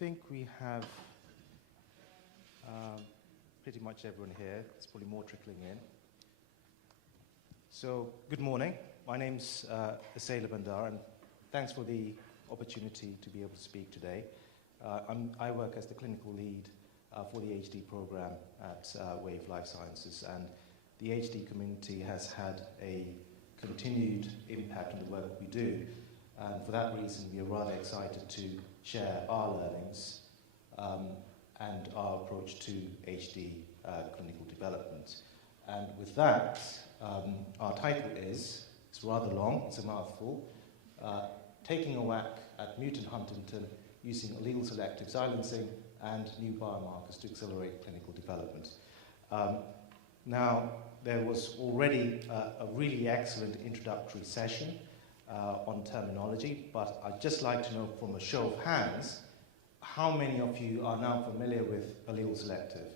think we have pretty much everyone here. There's probably more trickling in. So, good morning. My name's Asela Bandara, and thanks for the opportunity to be able to speak today. I work as the clinical lead for the HD program at Wave Life Sciences, and the HD community has had a continued impact on the work we do. And for that reason, we are rather excited to share our learnings and our approach to HD clinical development. And with that, our title is, it's rather long, it's a mouthful, Taking a Whack at Mutant Huntingtin using Allele-Selective Silencing and New Biomarkers to Accelerate Clinical Development. Now, there was already a really excellent introductory session on terminology, but I'd just like to know from a show of hands, how many of you are now familiar with Allele-Selective?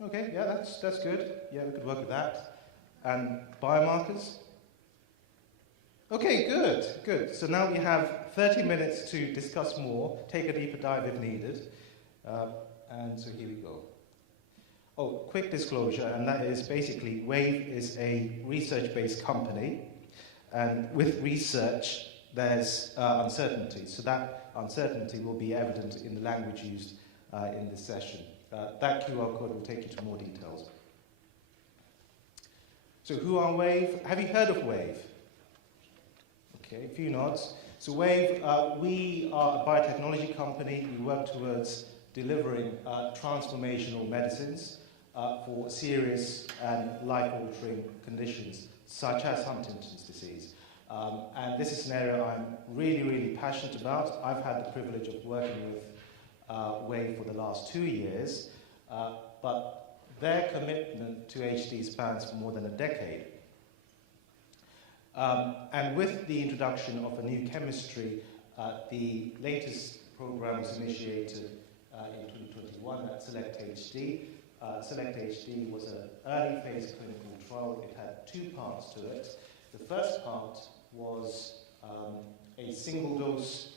Okay, yeah, that's good. Yeah, we could work with that. And biomarkers? Okay, good. So now we have 30 minutes to discuss more, take a deeper dive if needed. And so here we go. Oh, quick disclosure, and that is basically Wave is a research-based company, and with research there's uncertainty. So that uncertainty will be evident in the language used in this session. That QR code will take you to more details. So who are Wave? Have you heard of Wave? Okay, a few nods. So Wave, we are a biotechnology company. We work towards delivering transformational medicines for serious and life-altering conditions, such as Huntington's disease. And this is an area I'm really, really passionate about. I've had the privilege of working with Wave for the last 2 years, but their commitment to HD spans for more than a decade. And with the introduction of a new chemistry, the latest program was initiated in 2021 at Select HD. Select HD was an early phase clinical trial. It had 2 parts to it. The first part was a single dose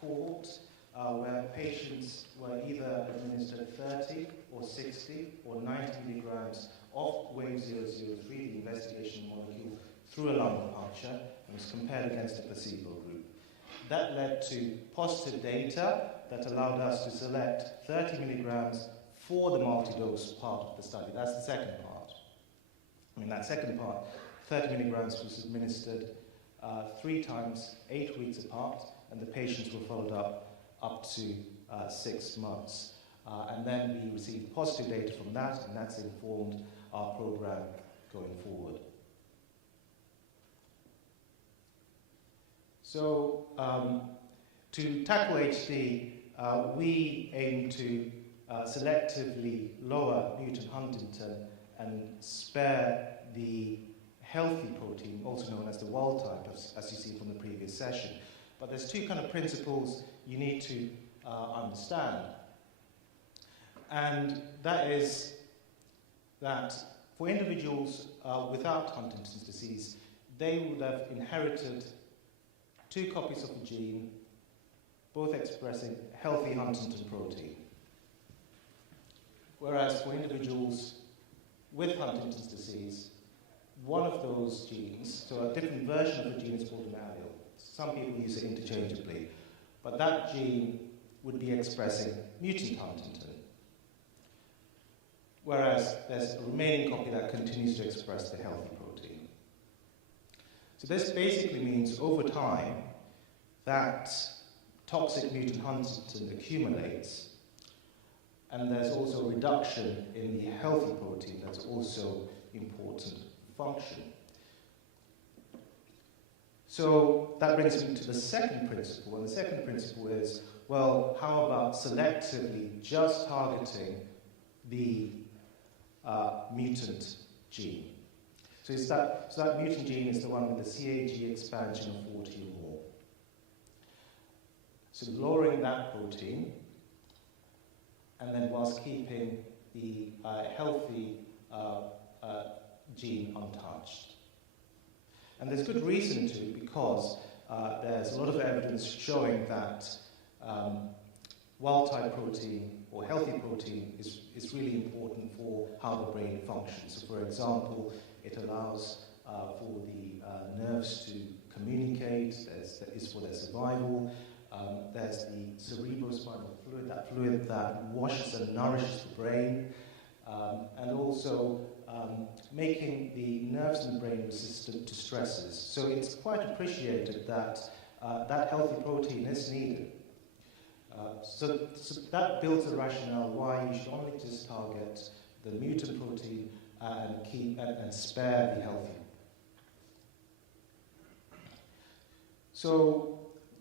cohort where patients were either administered 30 or 60 or 90 milligrams of Wave 003, the investigation molecule, through a lung puncture, and was compared against a placebo group. That led to positive data that allowed us to select 30 milligrams for the multi-dose part of the study. That's the second part. That second part, 30 milligrams was administered 3 times, 8 weeks apart, and the patients were followed up to 6 months. And then we received positive data from that, and that's informed our program going forward. So, to tackle HD, we aim to selectively lower mutant huntingtin and spare the healthy protein, also known as the wild type, as you see from the previous session. But there's 2 kind of principles you need to understand. And that is that for individuals without Huntington's disease, they would have inherited 2 copies of the gene, both expressing healthy huntingtin protein. Whereas for individuals with Huntington's disease, one of those genes, so a different version of the gene is called an allele. Some people use it interchangeably, but that gene would be expressing mutant huntingtin. Whereas there's a remaining copy that continues to express the healthy protein. So this basically means over time that toxic mutant huntingtin accumulates, and there's also a reduction in the healthy protein that's also important function. So that brings me to the second principle, and the second principle is, well, how about selectively just targeting the mutant gene? So that mutant gene is the one with the CAG expansion of 40 or more. So lowering that protein, and then whilst keeping the healthy gene untouched. And there's good reason to, because there's a lot of evidence showing that wild-type protein or healthy protein is really important for how the brain functions. So, for example, it allows for the nerves to communicate, is for their survival. There's the cerebrospinal fluid, that fluid that washes and nourishes the brain, and also making the nerves in the brain resistant to stresses. So it's quite appreciated that that healthy protein is needed. So that builds a rationale why you should only just target the mutant protein and spare the healthy. So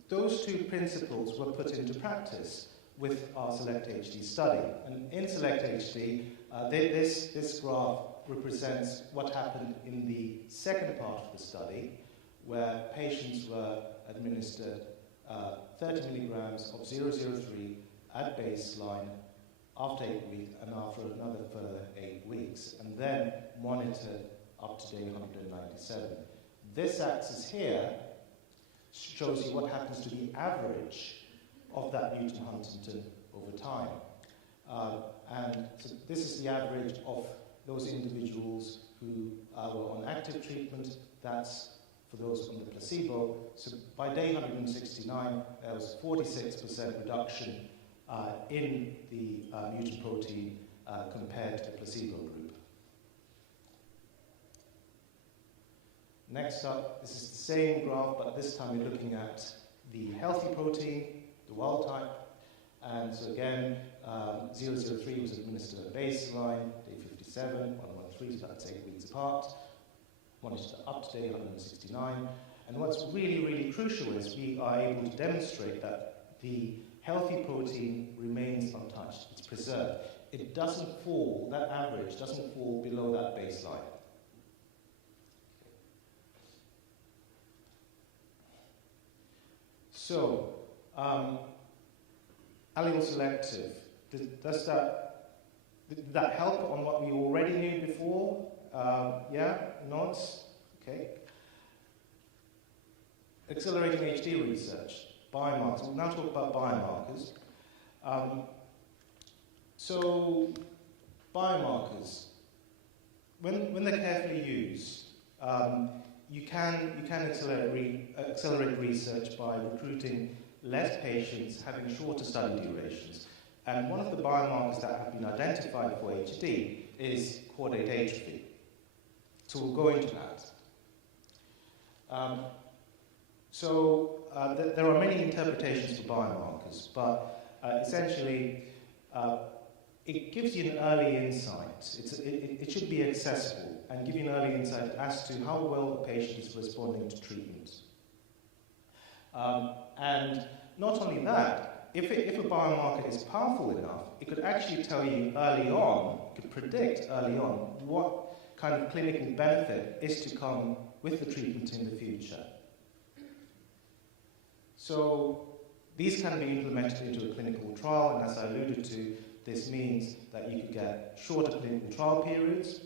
those two principles were put into practice with our SELECT-HD study. And in SELECT-HD, this graph represents what happened in the second part of the study, where patients were administered 30 milligrams of 003 at baseline after 8 weeks and after another further 8 weeks, and then monitored up to day 197. This axis here shows you what happens to the average of that mutant huntingtin over time. And so this is the average of those individuals who were on active treatment. That's for those on the placebo. So by day 169, there was 46% reduction in the mutant protein compared to the placebo group. Next up, this is the same graph, but this time we're looking at the healthy protein, the wild type. And so again, 003 was administered at baseline, day 57, 113, so that's 8 weeks apart. Monitored up to day 169. And what's really, really crucial is we are able to demonstrate that the healthy protein remains untouched. It's preserved. It doesn't fall, that average doesn't fall below that baseline. So, allele-selective, did that help on what we already knew before? Yeah? Nods? Okay. Accelerating HD research, biomarkers. We'll now talk about biomarkers. So, biomarkers, when they're carefully used, you can accelerate research by recruiting less patients, having shorter study durations. And one of the biomarkers that have been identified for HD is caudate atrophy. So we'll go into that. There are many interpretations for biomarkers, but essentially it gives you an early insight. It should be accessible and give you an early insight as to how well the patient is responding to treatment. And not only that, if a biomarker is powerful enough, it could actually tell you early on, could predict early on what kind of clinical benefit is to come with the treatment in the future. So these can be implemented into a clinical trial, and as I alluded to, this means that you could get shorter clinical trial periods,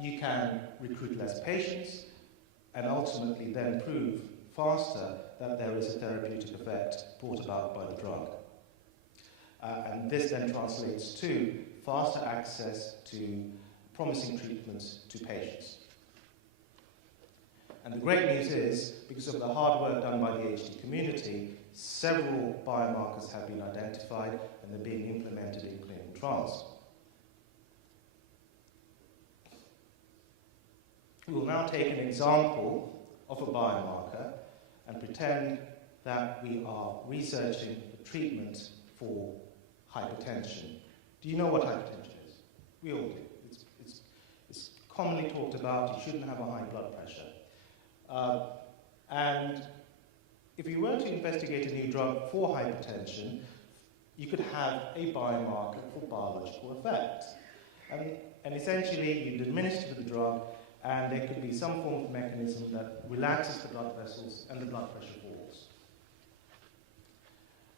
you can recruit less patients, and ultimately then prove faster that there is a therapeutic effect brought about by the drug. And this then translates to faster access to promising treatments to patients. And the great news is, because of the hard work done by the HD community, several biomarkers have been identified and they're being implemented in clinical trials. We will now take an example of a biomarker and pretend that we are researching the treatment for hypertension. Do you know what hypertension is? We all do. It's commonly talked about. You shouldn't have a high blood pressure. And if you were to investigate a new drug for hypertension, you could have a biomarker for biological effect. And essentially, you'd administer the drug, and there could be some form of mechanism that relaxes the blood vessels and the blood pressure falls.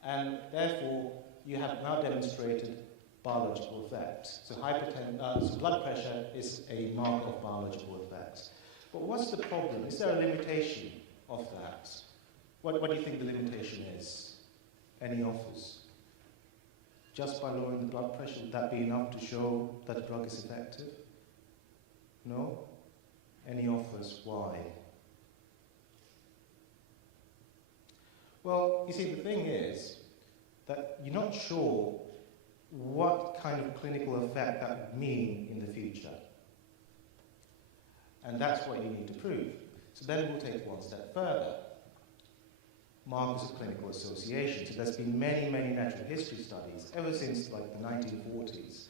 And therefore, you have now demonstrated biological effect. So blood pressure is a marker of biological effect. But what's the problem? Is there a limitation of that? What do you think the limitation is? Any offers? Just by lowering the blood pressure, would that be enough to show that the drug is effective? No? Any offers? Why? Well, you see, the thing is that you're not sure what kind of clinical effect that would mean in the future. And that's what you need to prove. So then we'll take one step further. Markers of clinical association. So there's been many, many natural history studies ever since like the 1940s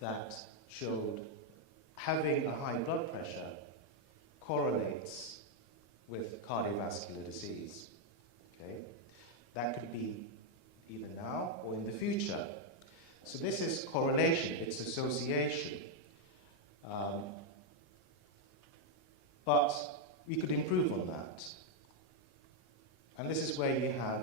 that showed having a high blood pressure correlates with cardiovascular disease. Okay? That could be either now or in the future. So this is correlation, it's association. But we could improve on that. And this is where you have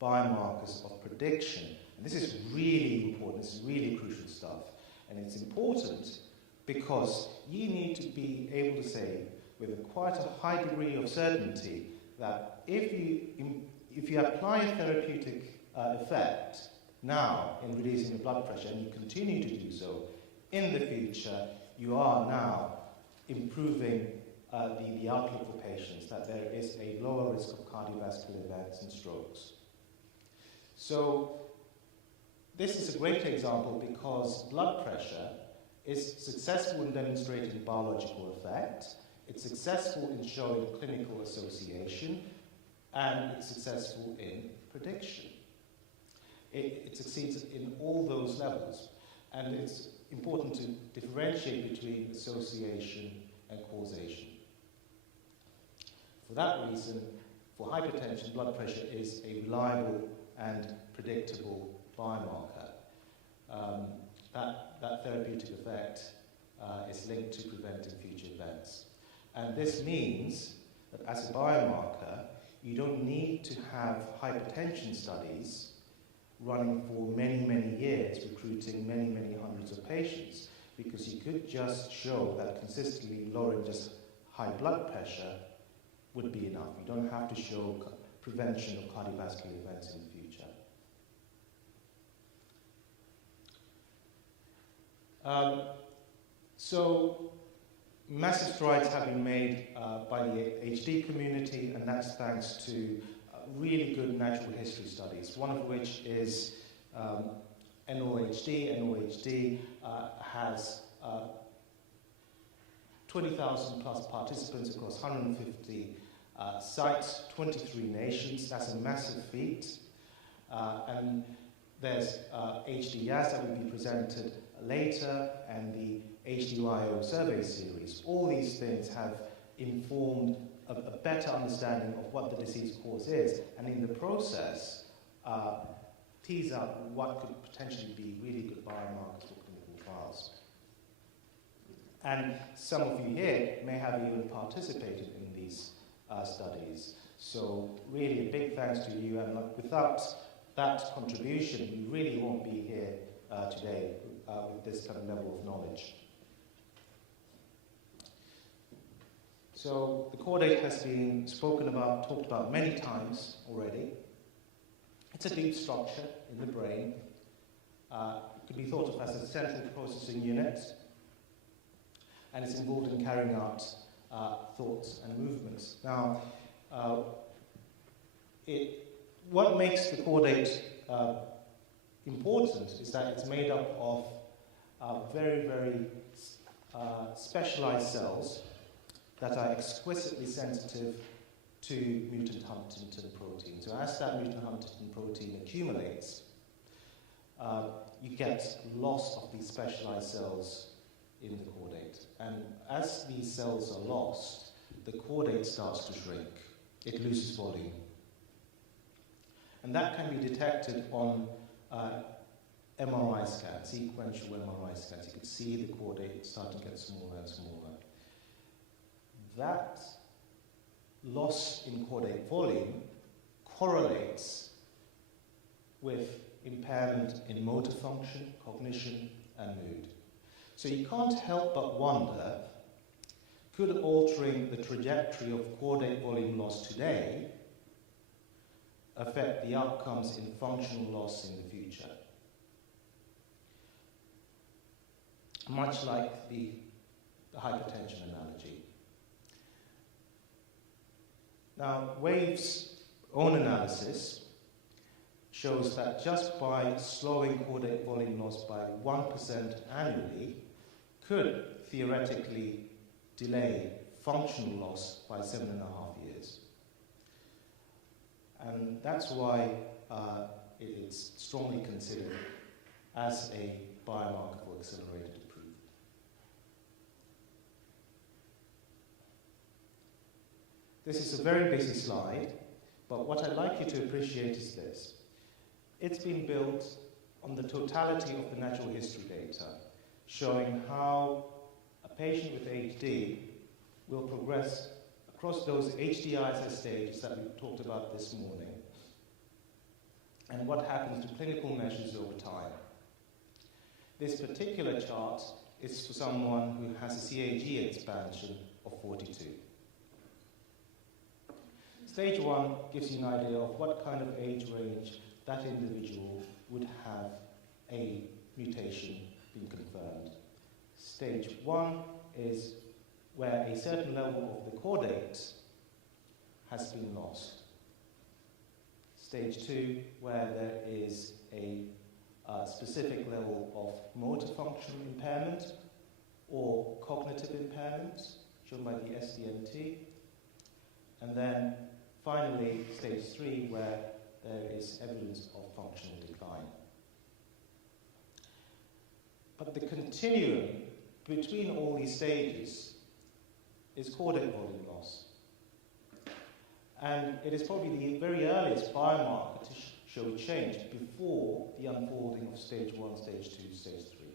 biomarkers of prediction. And this is really important, this is really crucial stuff. And it's important because you need to be able to say with quite a high degree of certainty that if you apply a therapeutic effect now in reducing the blood pressure and you continue to do so, in the future you are now improving the outlook for patients, that there is a lower risk of cardiovascular events and strokes. So this is a great example because blood pressure is successful in demonstrating biological effect, it's successful in showing clinical association, and it's successful in prediction. It succeeds in all those levels, and it's important to differentiate between association and causation. For that reason, for hypertension, blood pressure is a reliable and predictable biomarker. That therapeutic effect is linked to preventing future events. And this means that as a biomarker, you don't need to have hypertension studies running for many, many years, recruiting many, many hundreds of patients, because you could just show that consistently lowering just high blood pressure would be enough. You don't have to show prevention of cardiovascular events in the future. So massive strides have been made by the HD community, and that's thanks to really good natural history studies, one of which is NOHD. NOHD has 20,000 plus participants across 150 sites, 23 nations. That's a massive feat. And there's HDYO that will be presented later, and the HDYO survey series. All these things have informed a better understanding of what the disease cause is, and in the process, tease out what could potentially be really good biomarkers for clinical trials. And some of you here may have even participated in these studies. So really a big thanks to you, and without that contribution, we really won't be here today with this kind of level of knowledge. So the caudate has been spoken about, talked about many times already. It's a deep structure in the brain. It could be thought of as a central processing unit, and it's involved in carrying out thoughts and movements. Now, what makes the caudate important is that it's made up of very, very specialized cells that are exquisitely sensitive to mutant huntingtin protein. So as that mutant huntingtin protein accumulates, you get loss of these specialized cells in the caudate. And as these cells are lost, the caudate starts to shrink. It loses volume. And that can be detected on MRI scans, sequential MRI scans. You can see the caudate starting to get smaller and smaller. That loss in caudate volume correlates with impairment in motor function, cognition, and mood. So you can't help but wonder, could altering the trajectory of caudate volume loss today affect the outcomes in functional loss in the future? Much like the hypertension analogy. Now, Wave's own analysis shows that just by slowing caudate volume loss by 1% annually could theoretically delay functional loss by 7.5 years. And that's why it's strongly considered as a biomarker for accelerated approval. This is a very busy slide, but what I'd like you to appreciate is this. It's been built on the totality of the natural history data, showing how a patient with HD will progress across those HDYO stages that we talked about this morning, and what happens to clinical measures over time. This particular chart is for someone who has a CAG expansion of 42. Stage 1 gives you an idea of what kind of age range that individual would have a mutation being confirmed. Stage 1 is where a certain level of the caudate has been lost. Stage 2, where there is a specific level of motor function impairment or cognitive impairment, shown by the SDMT. And then finally, stage 3, where there is evidence of functional decline. But the continuum between all these stages is caudate volume loss. And it is probably the very earliest biomarker to show change before the unfolding of stage 1, stage 2, stage 3.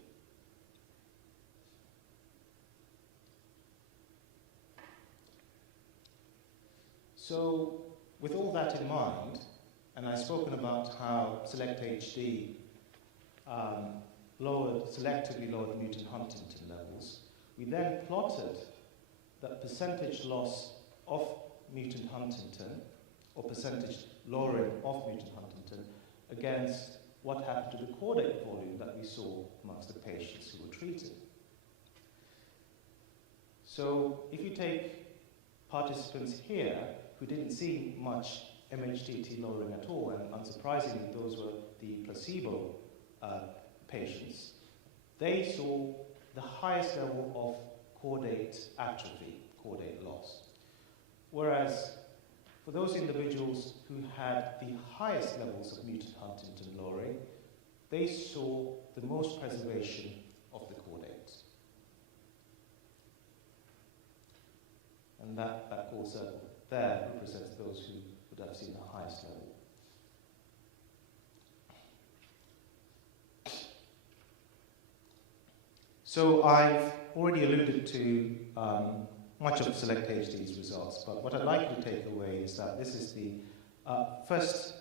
So, with all that in mind, and I've spoken about how SELECT-HD selectively lowered mutant huntingtin levels, we then plotted that percentage loss of mutant huntingtin, or percentage lowering of mutant huntingtin, against what happened to the caudate volume that we saw amongst the patients who were treated. So if you take participants here who didn't see much MHTT lowering at all, and unsurprisingly those were the placebo patients, they saw the highest level of caudate atrophy, caudate loss. Whereas for those individuals who had the highest levels of mutant huntingtin lowering, they saw the most preservation of the caudate. And that core circle there represents those who would have seen the highest level. So I've already alluded to much of SELECT-HD's results, but what I'd like you to take away is that this is the first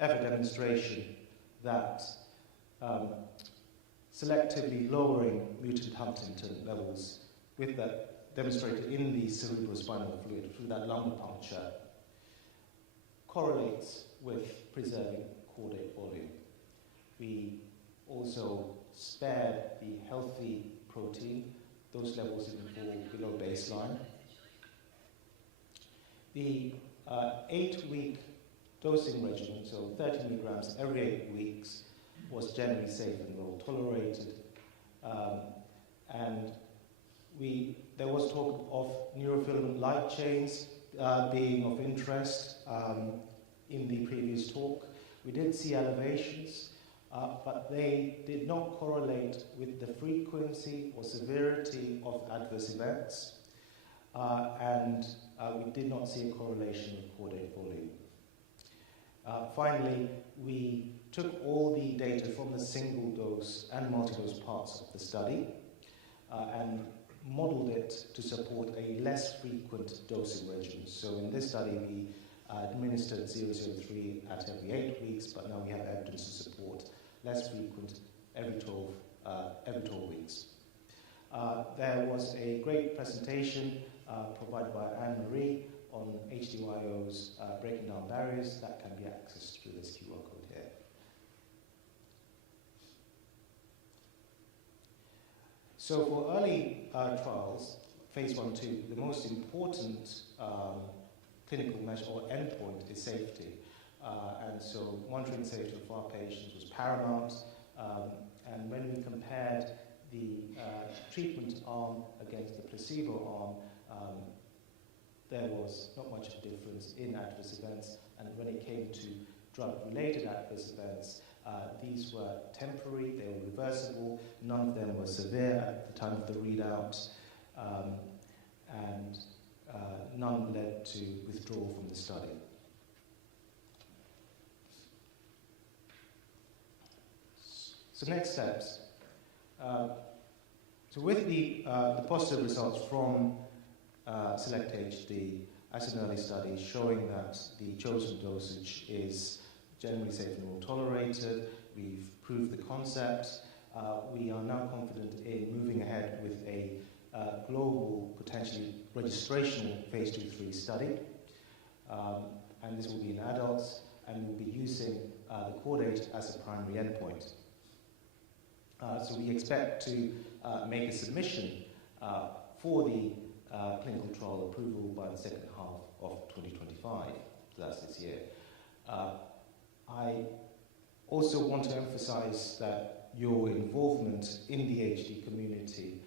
ever demonstration that selectively lowering mutant huntingtin levels with that demonstrated in the cerebrospinal fluid through that lumbar puncture correlates with preserving caudate volume. We also spared the healthy protein. Those levels didn't fall below baseline. The 8-week dosing regimen, so 30 milligrams every 8 weeks, was generally safe and well tolerated. And there was talk of neurofilament light chains being of interest in the previous talk. We did see elevations, but they did not correlate with the frequency or severity of adverse events, and we did not see a correlation with caudate volume. Finally, we took all the data from the single dose and multi-dose parts of the study and modeled it to support a less frequent dosing regimen. So in this study, we administered 003 at every 8 weeks, but now we have evidence to support less frequent every 12 weeks. There was a great presentation provided by Anne-Marie on HDYO's breaking down barriers that can be accessed through this QR code here. So for early trials, phase 1-2, the most important clinical measure or endpoint is safety. And so monitoring safety of our patients was paramount. And when we compared the treatment arm against the placebo arm, there was not much of a difference in adverse events. And when it came to drug-related adverse events, these were temporary, they were reversible, none of them were severe at the time of the readout, and none led to withdrawal from the study. So next steps. So with the positive results from SELECT-HD as an early study showing that the chosen dosage is generally safe and well tolerated, we've proved the concept, we are now confident in moving ahead with a global, potentially registrational phase 2-3 study, and this will be in adults, and we'll be using the core data as a primary endpoint. So we expect to make a submission for the clinical trial approval by the second half of 2025, so that's this year. I also want to emphasize that your involvement in the HD community,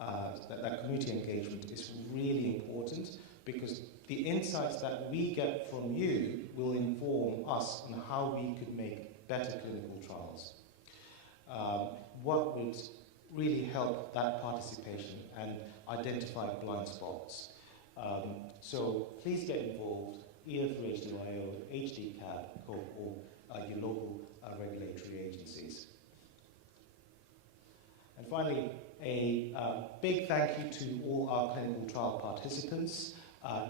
that community engagement is really important, because the insights that we get from you will inform us on how we could make better clinical trials. What would really help that participation and identify blind spots. So please get involved either through HDYO, HDCAB, or your local regulatory agencies. And finally, a big thank you to all our clinical trial participants.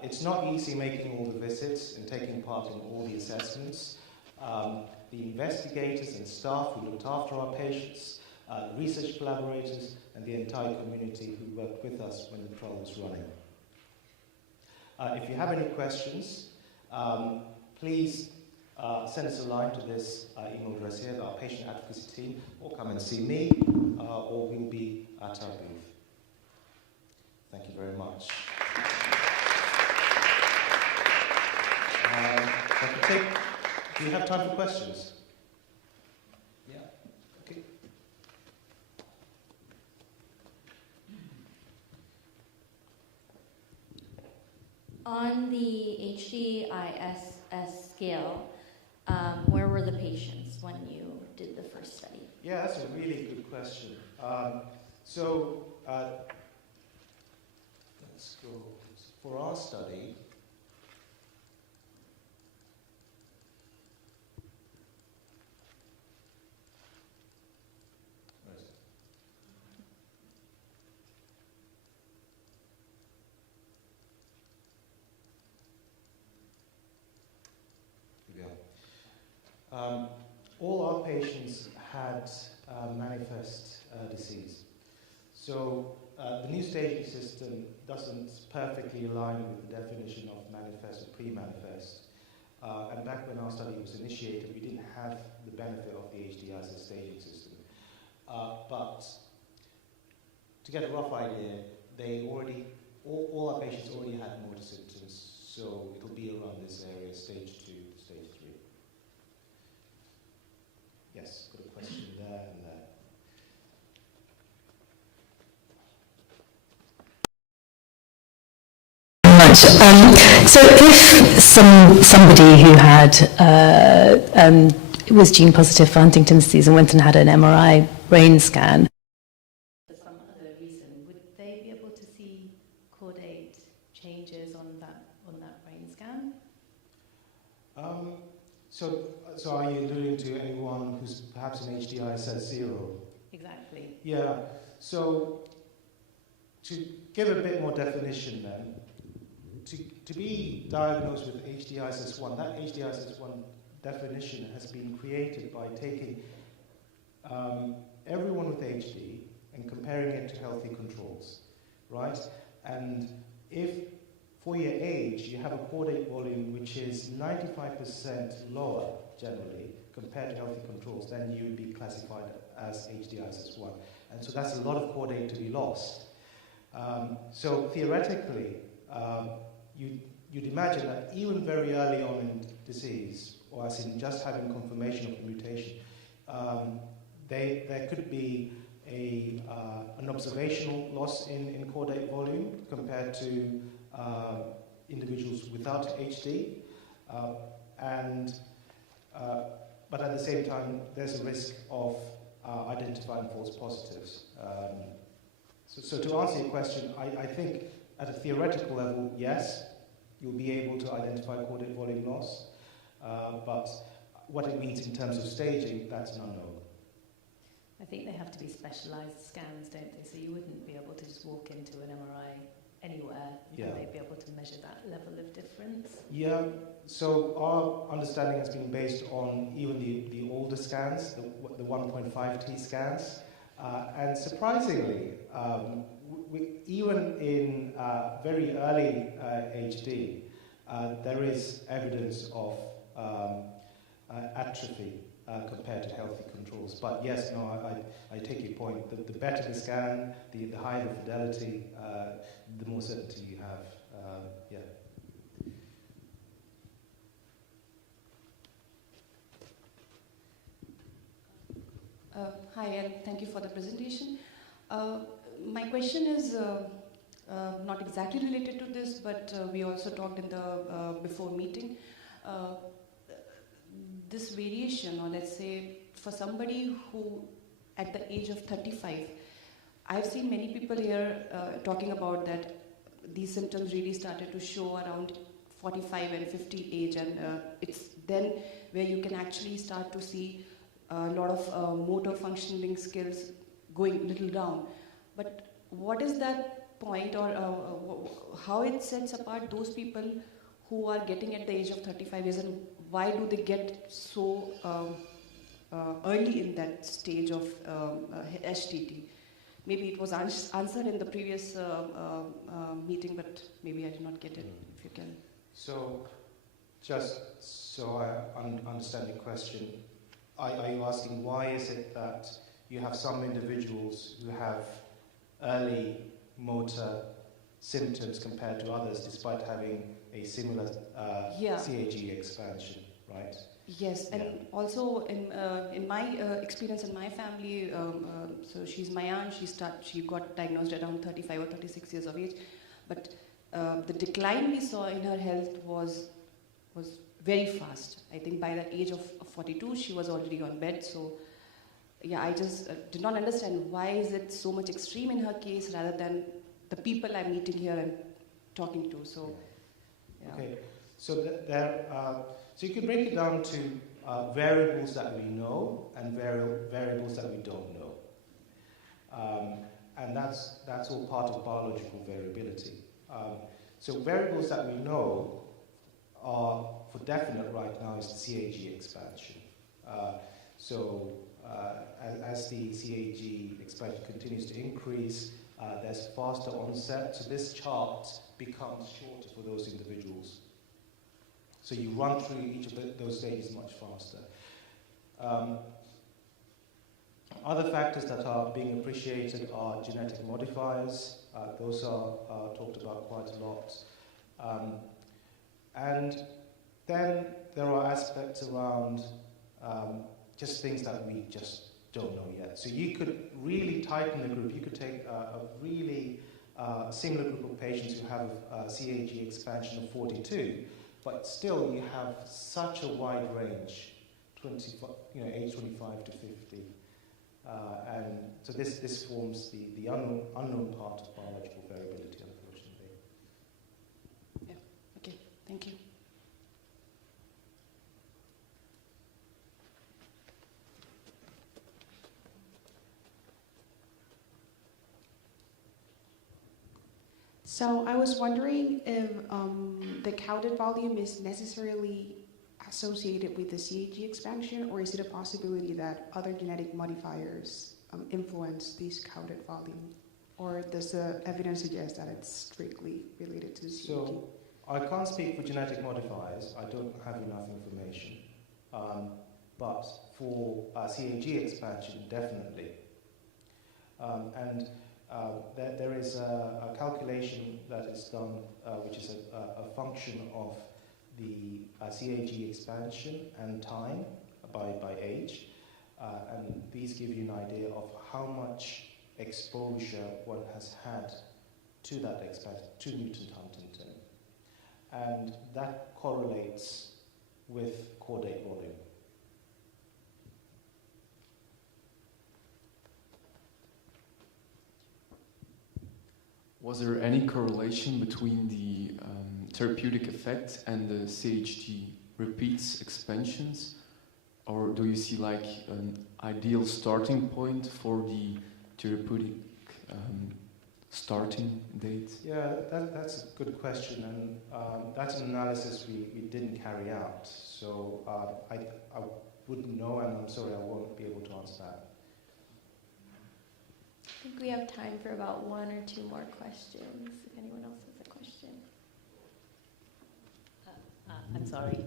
It's not easy making all the visits and taking part in all the assessments. The investigators and staff who looked after our patients, research collaborators, and the entire community who worked with us when the trial was running. If you have any questions, please send us a line to this email address here, our patient advocacy team, or come and see me, or we'll be at our booth. Thank you very much. Do you have time for questions? Yeah? Okay. On the HDYO scale, where were the patients when you did the first study? Yeah, that's a really good question. Let's go. For our study, where is it? Here we go. All our patients had manifest disease. So the new staging system doesn't perfectly align with the definition of manifest or pre-manifest. And back when our study was initiated, we didn't have the benefit of the HDYO staging system. But to get a rough idea, all our patients already had motor symptoms, so it'll be around this area, stage 2 to stage 3. Yes, got a question there and there. So if somebody who had was gene positive for Huntington's disease and went and had an MRI brain scan, for some other reason, would they be able to see caudate changes on that brain scan? So are you alluding to anyone who's perhaps an HDYO says 0? Exactly. Yeah. So to give a bit more definition then, to be diagnosed with HDYO-1, that HDYO-1 definition has been created by taking everyone with HD and comparing it to healthy controls, right? And if for your age you have a caudate volume which is 95% lower generally compared to healthy controls, then you would be classified as HDYs as well. And so that's a lot of caudate to be lost. So theoretically, you'd imagine that even very early on in disease, or as in just having confirmation of the mutation, there could be an observational loss in caudate volume compared to individuals without HD, but at the same time, there's a risk of identifying false positives. So to answer your question, I think at a theoretical level, yes, you'll be able to identify caudate volume loss, but what it means in terms of staging, that's an unknown. I think they have to be specialised scans, don't they? So you wouldn't be able to just walk into an MRI anywhere, and they'd be able to measure that level of difference? Yeah, so our understanding has been based on even the older scans, the 1.5T scans, and surprisingly, even in very early HD, there is evidence of atrophy compared to healthy controls. But yes, no, I take your point. The better the scan, the higher the fidelity, the more certainty you have. Yeah. Hi, and thank you for the presentation. My question is not exactly related to this, but we also talked in the before meeting. This variation, or let's say for somebody who at the age of 35, I've seen many people here talking about that these symptoms really started to show around 45 and 50 age, and it's then where you can actually start to see a lot of motor functioning skills going a little down. But what is that point, or how it sets apart those people who are getting at the age of 35 years, and why do they get so early in that stage of HTT? Maybe it was answered in the previous meeting, but maybe I did not get it, if you can. So, just so I understand your question, are you asking why is it that you have some individuals who have early motor symptoms compared to others despite having a similar CAG expansion, right? Yes, and also in my experience in my family, so she's my aunt, she got diagnosed around 35 or 36 years of age, but the decline we saw in her health was very fast. I think by the age of 42, she was already on bed, so yeah, I just did not understand why is it so much extreme in her case rather than the people I'm meeting here and talking to, so yeah. Okay, so so you can break it down to variables that we know and variables that we don't know. And that's all part of biological variability. So variables that we know are, for definite right now, is the CAG expansion. As the CAG expansion continues to increase, there's faster onset. So this chart becomes shorter for those individuals. So you run through each of those stages much faster. Other factors that are being appreciated are genetic modifiers. Those are talked about quite a lot. And then there are aspects around just things that we just don't know yet. So you could really tighten the group. You could take a really similar group of patients who have a CAG expansion of 42, but still you have such a wide range, age 25 to 50. And so this forms the unknown part of biological variability, unfortunately. Yeah, okay, thank you. So I was wondering if the caudate volume is necessarily associated with the CAG expansion, or is it a possibility that other genetic modifiers influence this caudate volume? Or does the evidence suggest that it's strictly related to CAG? So I can't speak for genetic modifiers. I don't have enough information. But for CAG expansion, definitely. There is a calculation that is done, which is a function of the CAG expansion and time by age. And these give you an idea of how much exposure one has had to that expansion, to mutant huntingtin. And that correlates with caudate volume. Was there any correlation between the therapeutic effect and the CHD repeats expansions? Or do you see like an ideal starting point for the therapeutic starting date? Yeah, that's a good question, and that's an analysis we didn't carry out. So I wouldn't know, and I'm sorry, I won't be able to answer that. I think we have time for about one or two more questions, if anyone else has a question. I'm sorry.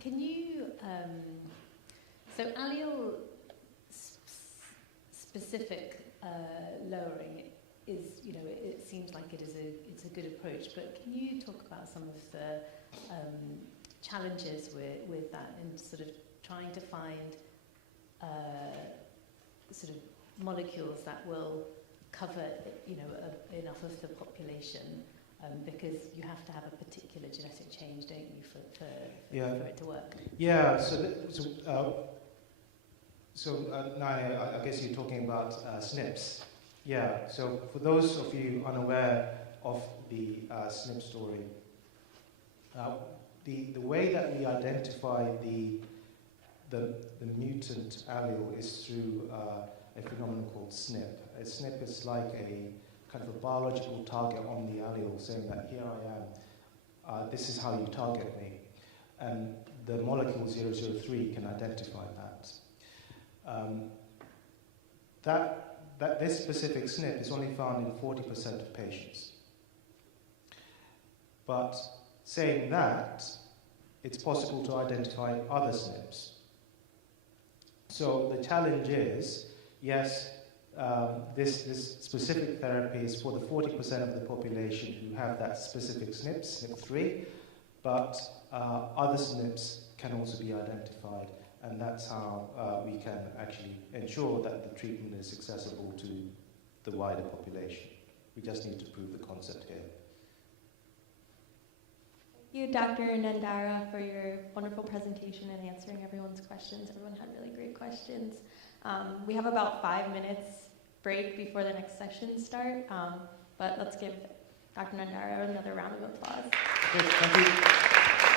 Can you, so allele specific lowering is, it seems like it's a good approach, but can you talk about some of the challenges with that and sort of trying to find sort of molecules that will cover, enough of the population, because you have to have a particular genetic change, don't you, for it to work? Yeah. Naya, I guess you're talking about SNPs. Yeah. So for those of you unaware of the SNP story, the way that we identify the mutant allele is through a phenomenon called SNP. A SNP is like a kind of a biological target on the allele, saying that here I am, this is how you target me. And the molecule 003 can identify that. This specific SNP is only found in 40% of patients. But saying that, it's possible to identify other SNPs. So the challenge is, yes, this specific therapy is for the 40% of the population who have that specific SNP, SNP3, but other SNPs can also be identified, and that's how we can actually ensure that the treatment is accessible to the wider population. We just need to prove the concept here. Thank you, Dr. Nandara, for your wonderful presentation and answering everyone's questions. Everyone had really great questions. We have about 5 minutes break before the next session start, but let's give Dr. Nandara another round of applause. Okay, thank you.